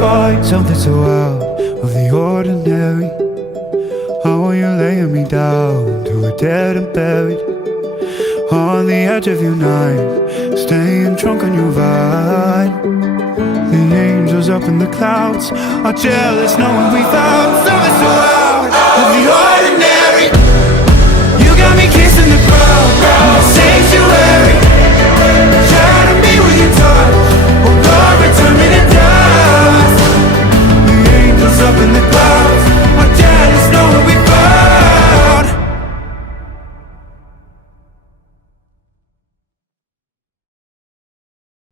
find something so out of the ordinary? How are you laying me down to a dead and buried? On the edge of your night, staying drunk on your vine. The angels up in the clouds are jealous knowing we found something so out of the ordinary. You got me kissing the ground in the sanctuary. Shadow me with your touch, oh Lord, return me to dust. The angels up in the clouds